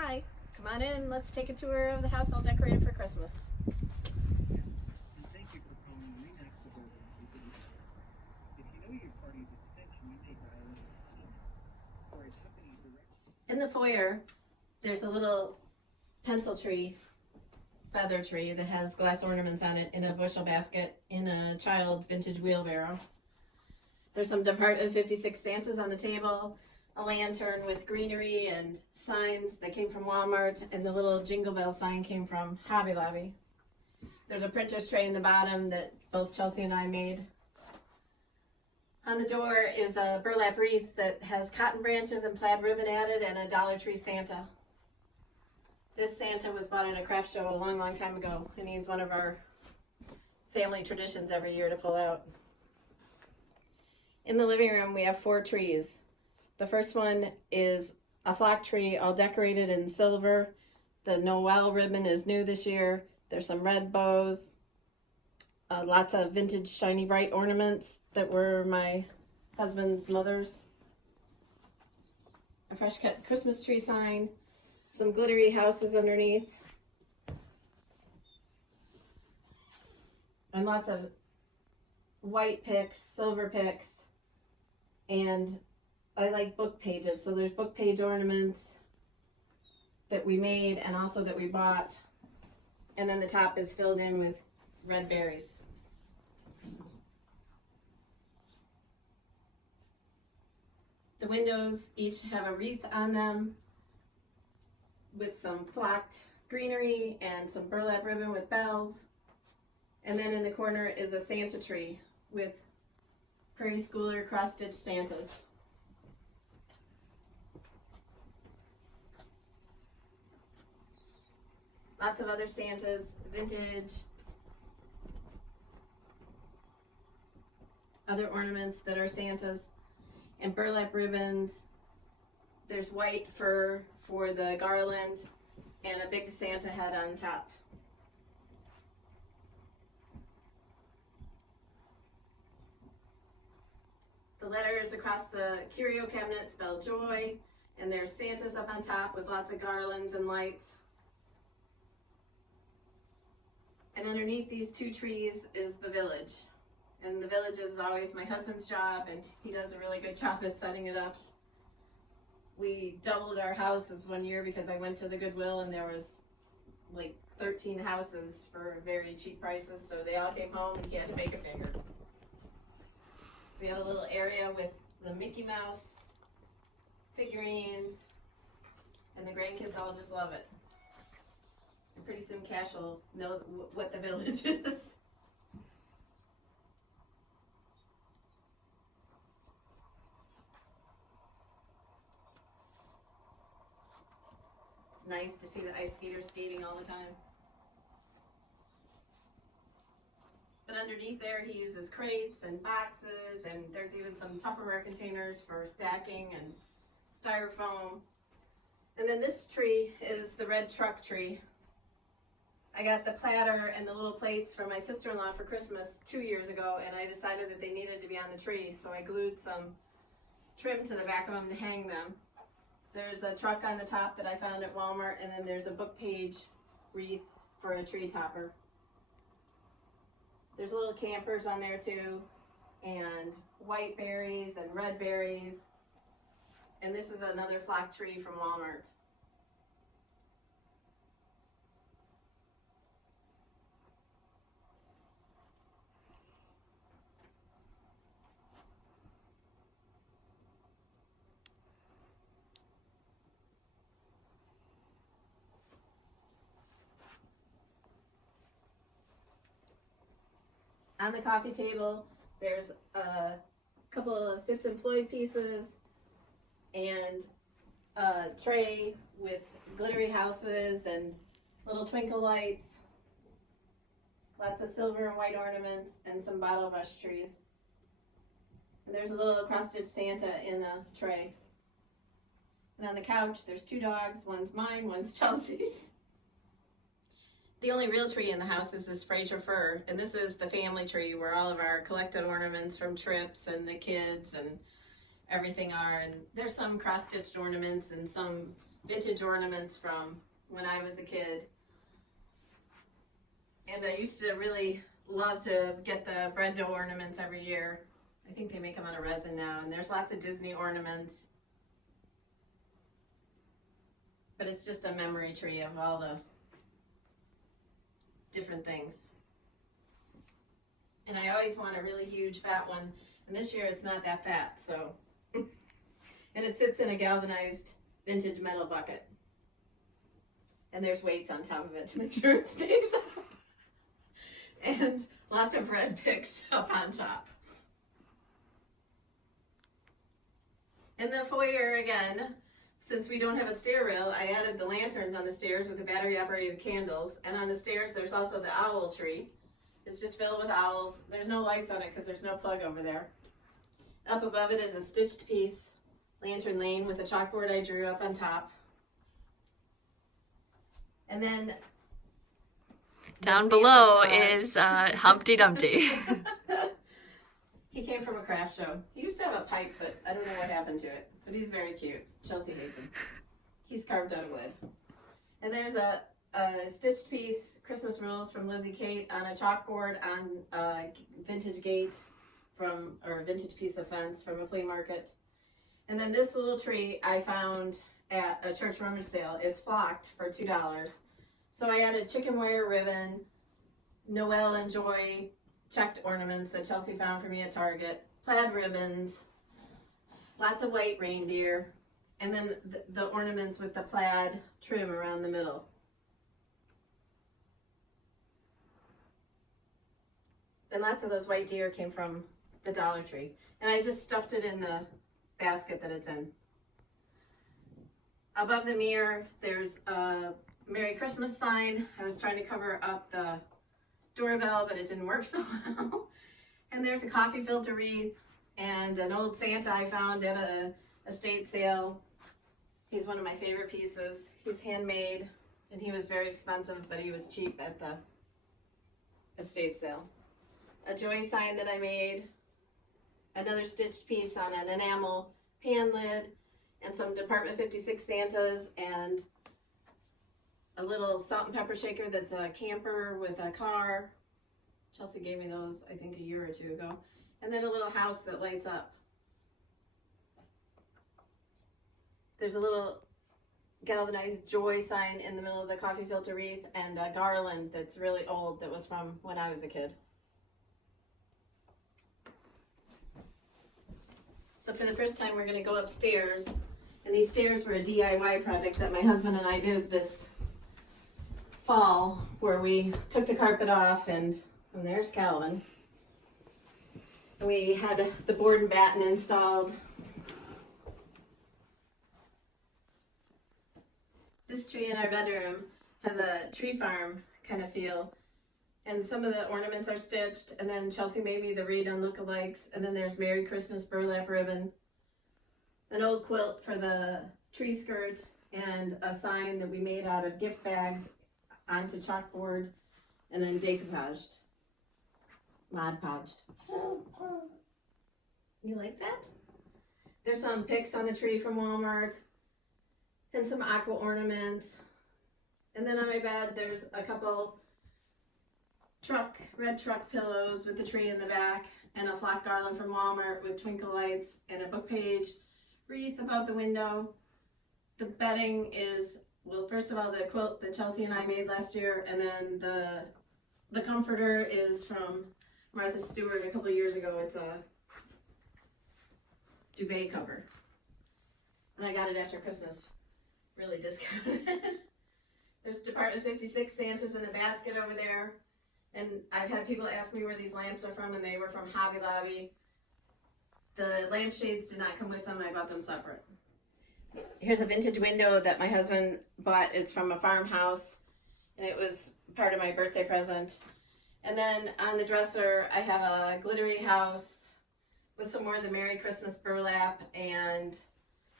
Hi, come on in. Let's take a tour of the house all decorated for Christmas. And thank you for calling Remax Suburban Utility Care. If you know your party's extension, you may dial it at any time. For a company direct. In the foyer, there's a little pencil tree, feather tree that has glass ornaments on it in a bushel basket in a child's vintage wheelbarrow. There's some Department 56 Santas on the table, a lantern with greenery and signs that came from Walmart, and the little Jingle Bell sign came from Hobby Lobby. There's a printer's tray in the bottom that both Chelsea and I made. On the door is a burlap wreath that has cotton branches and plaid ribbon added and a Dollar Tree Santa. This Santa was bought at a craft show a long, long time ago, and he's one of our family traditions every year to pull out. In the living room, we have 4 trees. The first one is a flock tree all decorated in silver. The Noel ribbon is new this year. There's some red bows, lots of vintage shiny bright ornaments that were my husband's mother's. A fresh cut Christmas tree sign, some glittery houses underneath, and lots of white picks, silver picks, and I like book pages, so there's book page ornaments that we made and also that we bought, and then the top is filled in with red berries. The windows each have a wreath on them with some flocked greenery and some burlap ribbon with bells. And then in the corner is a Santa tree with Prairie Schooler cross-stitch Santas. Lots of other Santas, vintage, other ornaments that are Santas, and burlap ribbons. There's white fur for the garland and a big Santa head on top. The letters across the curio cabinet spell joy, and there's Santas up on top with lots of garlands and lights. And underneath these 2 trees is the village. And the village is always my husband's job, and he does a really good job at setting it up. We doubled our houses one year because I went to the Goodwill and there was like 13 houses for very cheap prices, so they all came home and he had to make it bigger. We have a little area with the Mickey Mouse figurines, and the grandkids all just love it. And pretty soon Cash will know what the village is. It's nice to see the ice skaters skating all the time. But underneath there he uses crates and boxes, and there's even some Tupperware containers for stacking and styrofoam. And then this tree is the red truck tree. I got the platter and the little plates from my sister-in-law for Christmas 2 years ago, and I decided that they needed to be on the tree, so I glued some trim to the back of them to hang them. There's a truck on the top that I found at Walmart, and then there's a book page wreath for a tree topper. There's little campers on there too, and white berries and red berries. And this is another flock tree from Walmart. On the coffee table, there's a couple of Fitz and Floyd pieces and a tray with glittery houses and little twinkle lights, lots of silver and white ornaments, and some bottle brush trees. And there's a little cross-stitch Santa in a tray. And on the couch, there's 2 dogs. One's mine, one's Chelsea's. The only real tree in the house is this Fraser fir, and this is the family tree where all of our collected ornaments from trips and the kids and everything are. And there's some cross-stitched ornaments and some vintage ornaments from when I was a kid. And I used to really love to get the bread dough ornaments every year. I think they make them out of resin now, and there's lots of Disney ornaments. But it's just a memory tree of all the different things. And I always want a really huge fat one, and this year it's not that fat, so. And it sits in a galvanized vintage metal bucket. And there's weights on top of it to make sure it stays up. And lots of red picks up on top. In the foyer again, since we don't have a stair rail, I added the lanterns on the stairs with the battery operated candles. And on the stairs there's also the owl tree. It's just filled with owls. There's no lights on it because there's no plug over there. Up above it is a stitched piece, lantern lane, with a chalkboard I drew up on top. And then down below is Humpty Dumpty. He came from a craft show. He used to have a pipe, but I don't know what happened to it. But he's very cute. Chelsea hates him. He's carved out of wood. And there's a stitched piece, Christmas rules from Lizzie Kate, on a chalkboard on a vintage gate or vintage piece of fence from a flea market. And then this little tree I found at a church rummage sale. It's flocked for $2. So I added chicken wire ribbon, Noel and Joy checked ornaments that Chelsea found for me at Target, plaid ribbons, lots of white reindeer, and then the ornaments with the plaid trim around the middle. And lots of those white deer came from the Dollar Tree. And I just stuffed it in the basket that it's in. Above the mirror, there's a Merry Christmas sign. I was trying to cover up the doorbell, but it didn't work so well. And there's a coffee filter wreath and an old Santa I found at a estate sale. He's one of my favorite pieces. He's handmade, and he was very expensive, but he was cheap at the estate sale. A joy sign that I made, another stitched piece on an enamel pan lid, and some Department 56 Santas, and a little salt and pepper shaker that's a camper with a car. Chelsea gave me those, I think, a year or two ago. And then a little house that lights up. There's a little galvanized joy sign in the middle of the coffee filter wreath, and a garland that's really old that was from when I was a kid. So for the first time, we're going to go upstairs. And these stairs were a DIY project that my husband and I did this fall, where we took the carpet off, and there's Calvin. And we had the board and batten installed. This tree in our bedroom has a tree farm kind of feel. And some of the ornaments are stitched, and then Chelsea made me the read on lookalikes, and then there's Merry Christmas burlap ribbon, an old quilt for the tree skirt, and a sign that we made out of gift bags onto chalkboard, and then decoupaged, Mod Podged. You like that? There's some picks on the tree from Walmart, and some aqua ornaments. And then on my bed, there's a couple red truck pillows with the tree in the back, and a flock garland from Walmart with twinkle lights, and a book page wreath above the window. The bedding is, well, first of all, the quilt that Chelsea and I made last year, and then the comforter is from Martha Stewart a couple years ago. It's a duvet cover. And I got it after Christmas, really discounted. There's Department 56 Santas in a basket over there. And I've had people ask me where these lamps are from, and they were from Hobby Lobby. The lampshades did not come with them. I bought them separate. Here's a vintage window that my husband bought. It's from a farmhouse, and it was part of my birthday present. And then on the dresser, I have a glittery house with some more of the Merry Christmas burlap, and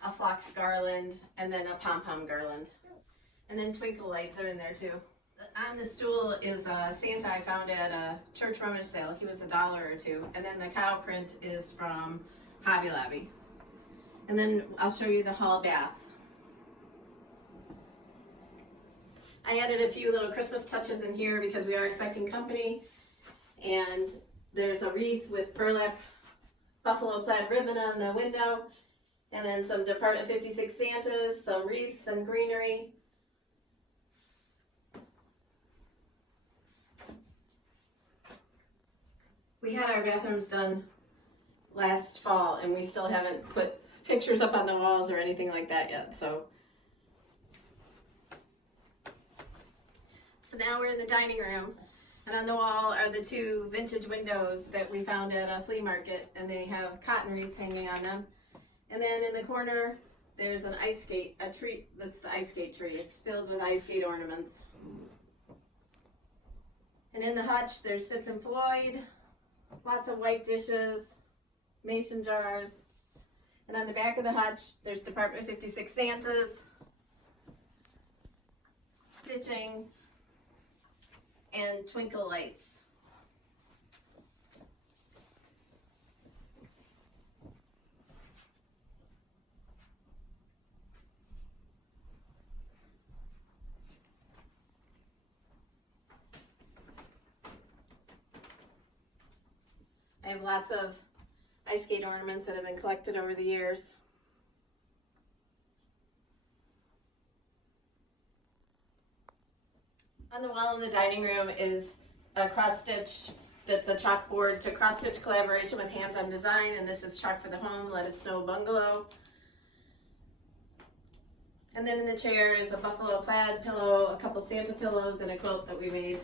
a flocked garland, and then a pom-pom garland. And then twinkle lights are in there too. On the stool is a Santa I found at a church rummage sale. He was $1 or $2. And then the cow print is from Hobby Lobby. And then I'll show you the hall bath. I added a few little Christmas touches in here because we are expecting company. And there's a wreath with burlap buffalo plaid ribbon on the window. And then some Department 56 Santas, some wreaths and greenery. We had our bathrooms done last fall and we still haven't put pictures up on the walls or anything like that yet, so now we're in the dining room, and on the wall are the two vintage windows that we found at a flea market, and they have cotton wreaths hanging on them. And then in the corner there's an ice skate, a tree, that's the ice skate tree. It's filled with ice skate ornaments. And in the hutch there's Fitz and Floyd, lots of white dishes, mason jars. And on the back of the hutch there's Department 56 Santas, stitching, and twinkle lights. I have lots of ice skate ornaments that have been collected over the years. On the wall in the dining room is a cross stitch that's a chalkboard to cross stitch collaboration with Hands on Design, and this is Chalk for the Home, Let It Snow Bungalow. And then in the chair is a buffalo plaid pillow, a couple Santa pillows, and a quilt that we made.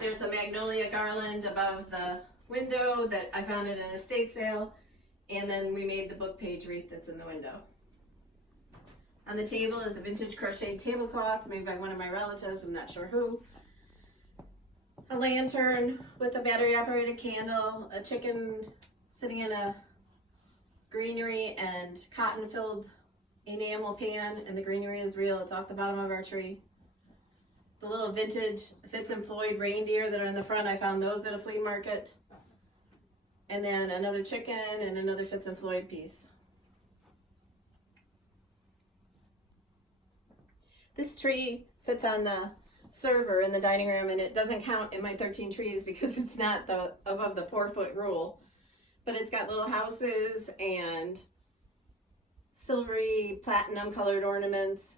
There's a magnolia garland above the window that I found at an estate sale, and then we made the book page wreath that's in the window. On the table is a vintage crocheted tablecloth made by one of my relatives, I'm not sure who. A lantern with a battery operated candle, a chicken sitting in a greenery and cotton filled enamel pan, and the greenery is real, it's off the bottom of our tree. The little vintage Fitz and Floyd reindeer that are in the front, I found those at a flea market. And then another chicken and another Fitz and Floyd piece. This tree sits on the server in the dining room, and it doesn't count in my 13 trees because it's not above the 4-foot rule. But it's got little houses and silvery platinum colored ornaments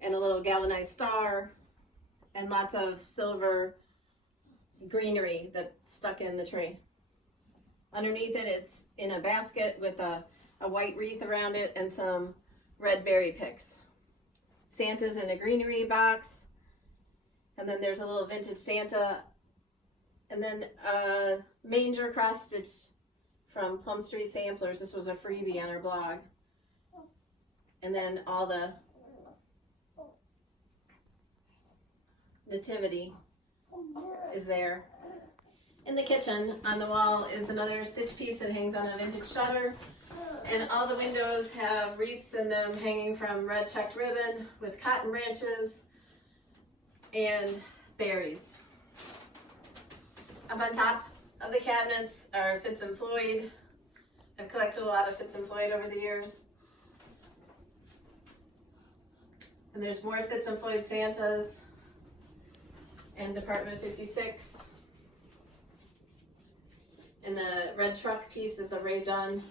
and a little galvanized star and lots of silver greenery that's stuck in the tree. Underneath it, it's in a basket with a white wreath around it and some red berry picks. Santa's in a greenery box, and then there's a little vintage Santa, and then a manger cross stitched from Plum Street Samplers. This was a freebie on our blog. And then all the nativity is there. In the kitchen, on the wall, is another stitch piece that hangs on a vintage shutter. And all the windows have wreaths in them hanging from red checked ribbon with cotton branches and berries. Up on top of the cabinets are Fitz and Floyd. I've collected a lot of Fitz and Floyd over the years. And there's more Fitz and Floyd Santas and Department 56. And the red truck piece is a Ray Dunn.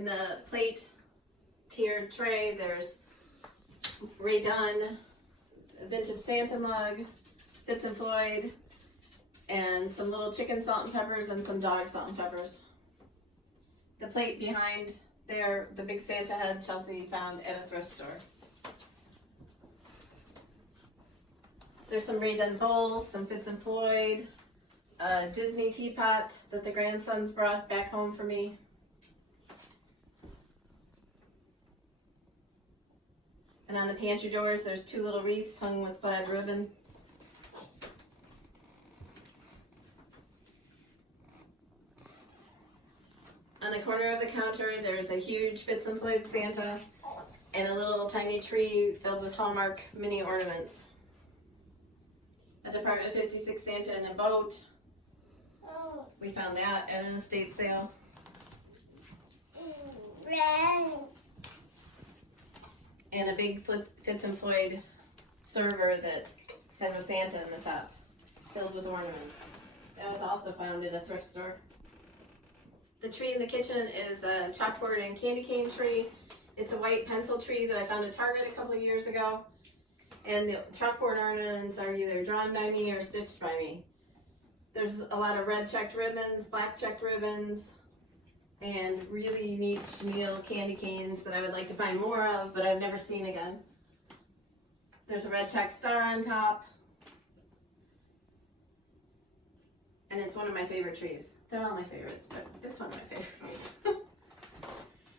In the plate tiered tray, there's Ray Dunn, a vintage Santa mug, Fitz and Floyd, and some little chicken salt and peppers and some dog salt and peppers. The plate behind there, the big Santa head Chelsea found at a thrift store. There's some Ray Dunn bowls, some Fitz and Floyd, a Disney teapot that the grandsons brought back home for me. And on the pantry doors, there's two little wreaths hung with plaid ribbon. On the corner of the counter, there's a huge Fitz and Floyd Santa and a little tiny tree filled with Hallmark mini ornaments. A Department 56 Santa in a boat. We found that at an estate sale. And a big Fitz and Floyd server that has a Santa in the top, filled with ornaments. That was also found at a thrift store. The tree in the kitchen is a chalkboard and candy cane tree. It's a white pencil tree that I found at Target a couple of years ago. And the chalkboard ornaments are either drawn by me or stitched by me. There's a lot of red checked ribbons, black checked ribbons, and really unique chenille candy canes that I would like to find more of, but I've never seen again. There's a red checked star on top. And it's one of my favorite trees. They're all my favorites, but it's one of my favorites.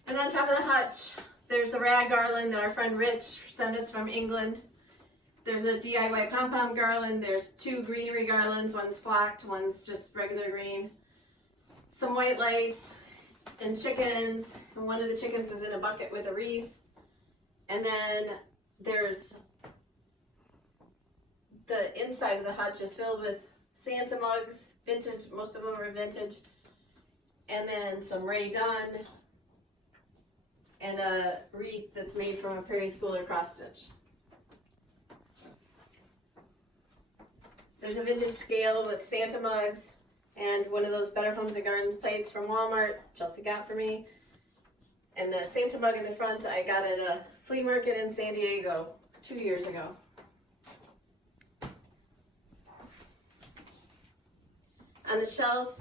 And on top of the hutch, there's a rag garland that our friend Rich sent us from England. There's a DIY pom-pom garland. There's 2 greenery garlands. One's flocked, one's just regular green. Some white lights and chickens. And one of the chickens is in a bucket with a wreath. And then there's the inside of the hutch is filled with Santa mugs, vintage, most of them are vintage. And then some Ray Dunn and a wreath that's made from a Prairie Schooler cross stitch. There's a vintage scale with Santa mugs and one of those Better Homes and Gardens plates from Walmart, Chelsea got for me. And the Santa mug in the front I got at a flea market in San Diego 2 years ago. On the shelf,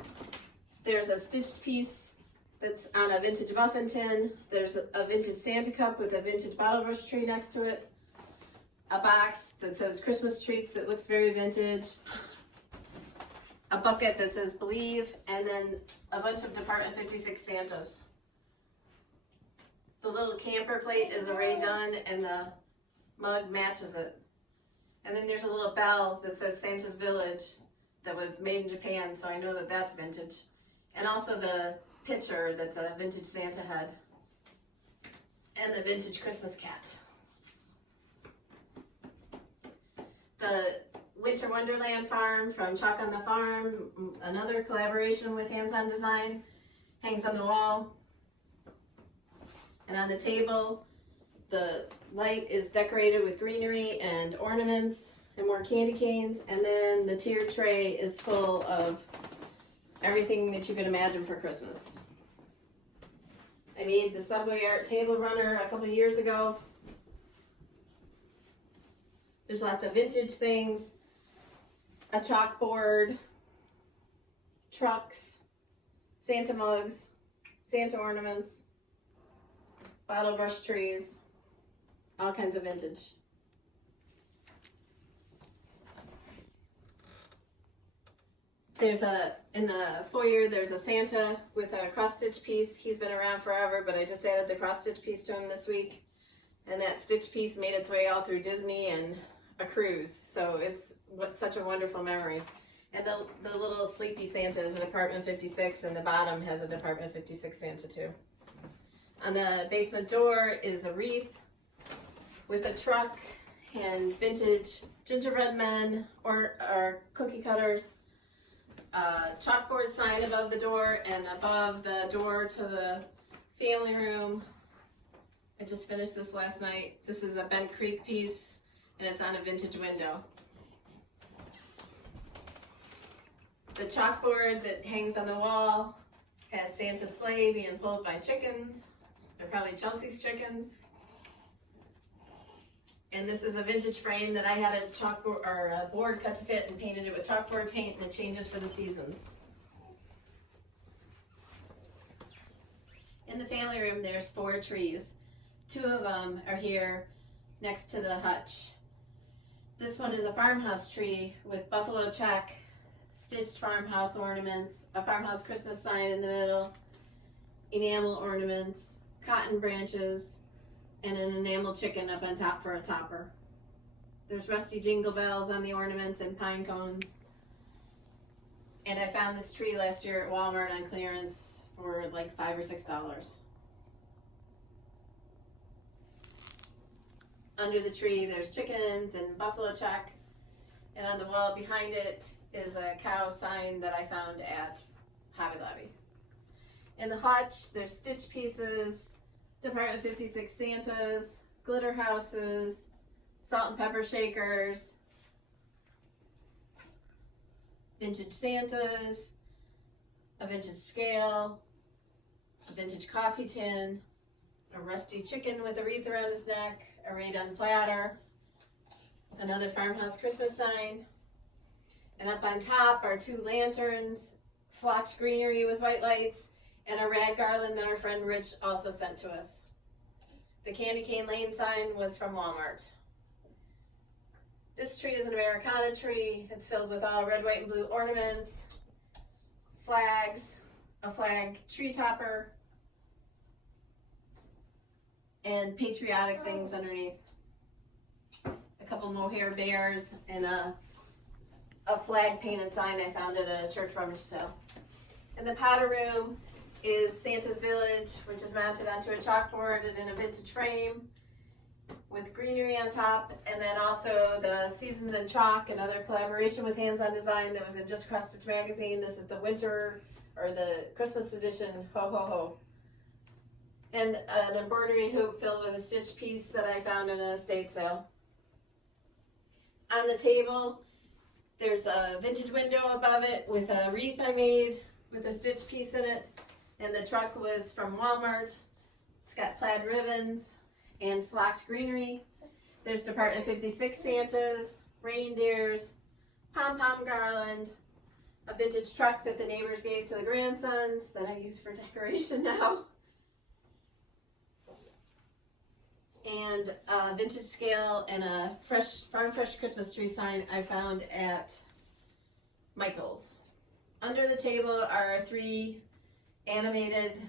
there's a stitched piece that's on a vintage muffin tin. There's a vintage Santa cup with a vintage bottle brush tree next to it. A box that says Christmas treats that looks very vintage. A bucket that says Believe, and then a bunch of Department 56 Santas. The little camper plate is a Ray Dunn and the mug matches it. And then there's a little bell that says Santa's Village that was made in Japan, so I know that that's vintage. And also the pitcher that's a vintage Santa head. And the vintage Christmas cat. The Winter Wonderland farm from Chalk on the Farm, another collaboration with Hands On Design, hangs on the wall. And on the table, the light is decorated with greenery and ornaments and more candy canes. And then the tiered tray is full of everything that you could imagine for Christmas. I made the Subway art table runner a couple years ago. There's lots of vintage things, a chalkboard, trucks, Santa mugs, Santa ornaments, bottle brush trees, all kinds of vintage. In the foyer, there's a Santa with a cross-stitch piece. He's been around forever, but I just added the cross-stitch piece to him this week. And that stitch piece made its way all through Disney and a cruise. So it's such a wonderful memory. And the little sleepy Santa is a Department 56, and the bottom has a Department 56 Santa too. On the basement door is a wreath with a truck and vintage gingerbread men or cookie cutters. A chalkboard sign above the door, and above the door to the family room. I just finished this last night. This is a Bent Creek piece, and it's on a vintage window. The chalkboard that hangs on the wall has Santa's sleigh being pulled by chickens. They're probably Chelsea's chickens. And this is a vintage frame that I had a chalkboard or a board cut to fit and painted it with chalkboard paint, and it changes for the seasons. In the family room, there's 4 trees. 2 of them are here next to the hutch. This one is a farmhouse tree with buffalo check, stitched farmhouse ornaments, a farmhouse Christmas sign in the middle, enamel ornaments, cotton branches, and an enamel chicken up on top for a topper. There's rusty jingle bells on the ornaments and pine cones. And I found this tree last year at Walmart on clearance for like $5 or $6. Under the tree there's chickens and buffalo check, and on the wall behind it is a cow sign that I found at Hobby Lobby. In the hutch there's stitch pieces, Department 56 Santas, glitter houses, salt and pepper shakers, vintage Santas, a vintage scale, a vintage coffee tin, a rusty chicken with a wreath around his neck, a Ray-Dun platter, another farmhouse Christmas sign, and up on top are 2 lanterns, flocked greenery with white lights, and a rag garland that our friend Rich also sent to us. The candy cane lane sign was from Walmart. This tree is an Americana tree. It's filled with all red, white, and blue ornaments, flags, a flag tree topper, and patriotic things underneath. A couple mohair bears and a flag painted sign I found at a church rummage sale. In the powder room is Santa's Village, which is mounted onto a chalkboard and in a vintage frame with greenery on top, and then also the Seasons in Chalk, another collaboration with Hands on Design that was in Just Cross Stitch magazine. This is the winter or the Christmas edition, ho ho ho. And an embroidery hoop filled with a stitch piece that I found in an estate sale. On the table, there's a vintage window above it with a wreath I made with a stitch piece in it. And the truck was from Walmart. It's got plaid ribbons and flocked greenery. There's Department 56 Santas, reindeers, pom-pom garland, a vintage truck that the neighbors gave to the grandsons that I use for decoration now, and a vintage scale and a farm fresh Christmas tree sign I found at Michael's. Under the table are 3 animated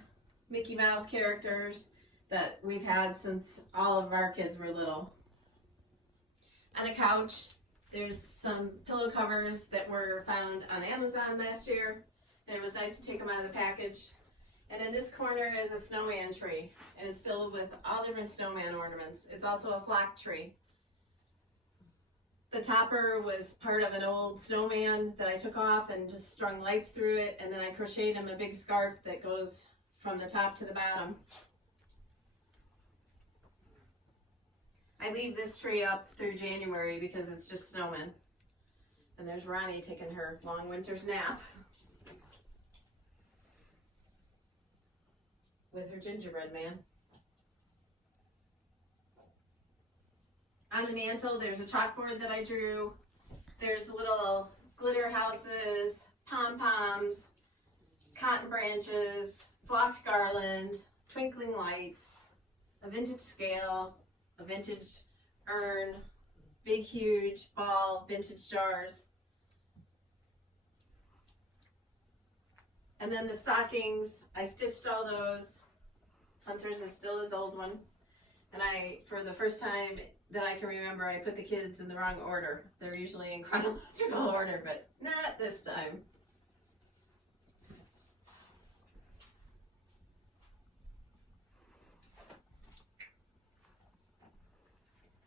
Mickey Mouse characters that we've had since all of our kids were little. On the couch, there's some pillow covers that were found on Amazon last year, and it was nice to take them out of the package. And in this corner is a snowman tree, and it's filled with all different snowman ornaments. It's also a flock tree. The topper was part of an old snowman that I took off and just strung lights through it, and then I crocheted him a big scarf that goes from the top to the bottom. I leave this tree up through January because it's just snowing. And there's Ronnie taking her long winter's nap with her gingerbread man. On the mantle, there's a chalkboard that I drew. There's little glitter houses, pom-poms, cotton branches, flocked garland, twinkling lights, a vintage scale, a vintage urn, big huge ball, vintage jars. And then the stockings, I stitched all those. Hunter's is still his old one. And for the first time that I can remember, I put the kids in the wrong order. They're usually in chronological order, but not this time.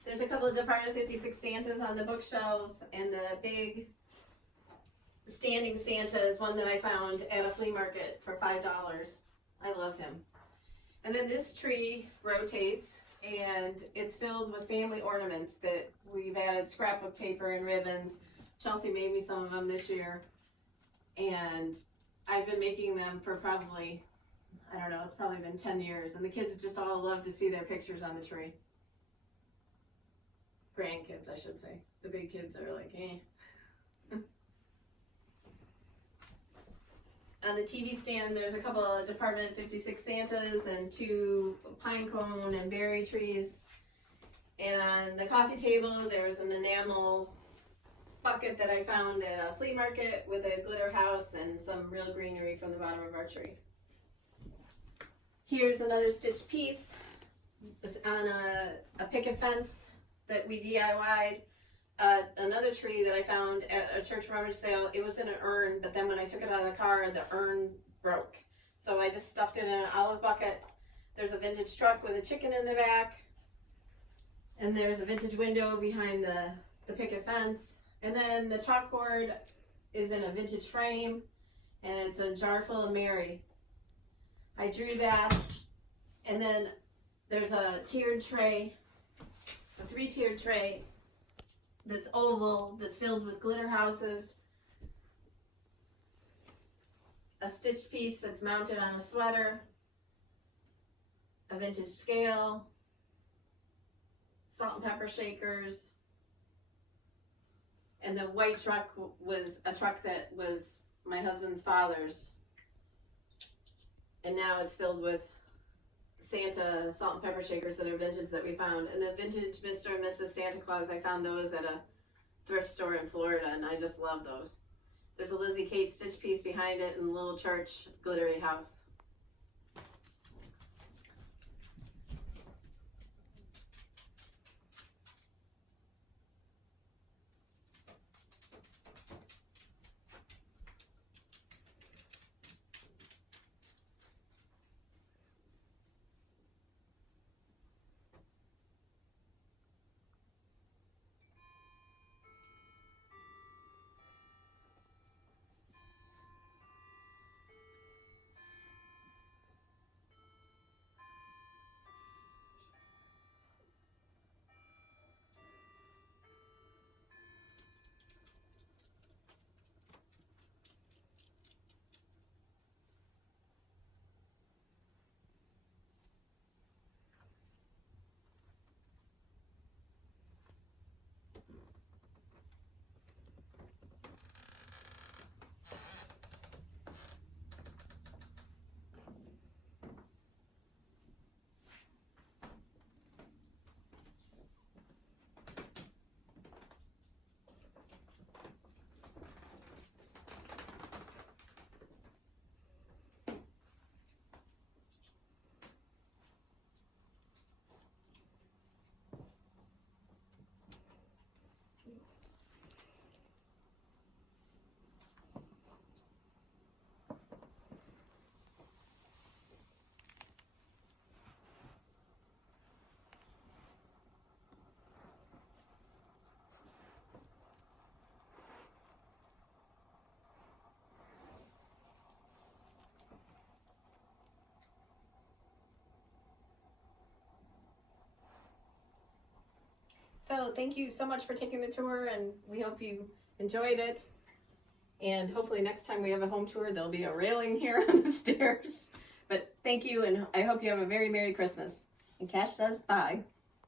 There's a couple of Department 56 Santas on the bookshelves, and the big standing Santa is one that I found at a flea market for $5. I love him. And then this tree rotates, and it's filled with family ornaments that we've added scrapbook paper and ribbons. Chelsea made me some of them this year, and I've been making them for probably, I don't know, it's probably been 10 years, and the kids just all love to see their pictures on the tree. Grandkids, I should say. The big kids are like, eh. On the TV stand, there's a couple of Department 56 Santas and 2 pine cone and berry trees. And on the coffee table, there's an enamel bucket that I found at a flea market with a glitter house and some real greenery from the bottom of our tree. Here's another stitch piece. It's on a picket fence that we DIY'd. Another tree that I found at a church rummage sale. It was in an urn, but then when I took it out of the car, the urn broke. So I just stuffed it in an olive bucket. There's a vintage truck with a chicken in the back. And there's a vintage window behind the picket fence. And then the chalkboard is in a vintage frame, and it's a jar full of Mary. I drew that, and then There's a tiered tray, a 3-tiered tray that's oval, that's filled with glitter houses, a stitched piece that's mounted on a sweater, a vintage scale, salt and pepper shakers, and the white truck was a truck that was my husband's father's, and now it's filled with Santa salt and pepper shakers that are vintage that we found. And the vintage Mr. and Mrs. Santa Claus, I found those at a thrift store in Florida, and I just love those. There's a Lizzie Kate stitch piece behind it and a little church glittery house. So thank you so much for taking the tour, and we hope you enjoyed it. And hopefully next time we have a home tour, there'll be a railing here on the stairs. But thank you, and I hope you have a very Merry Christmas. And Cash says bye.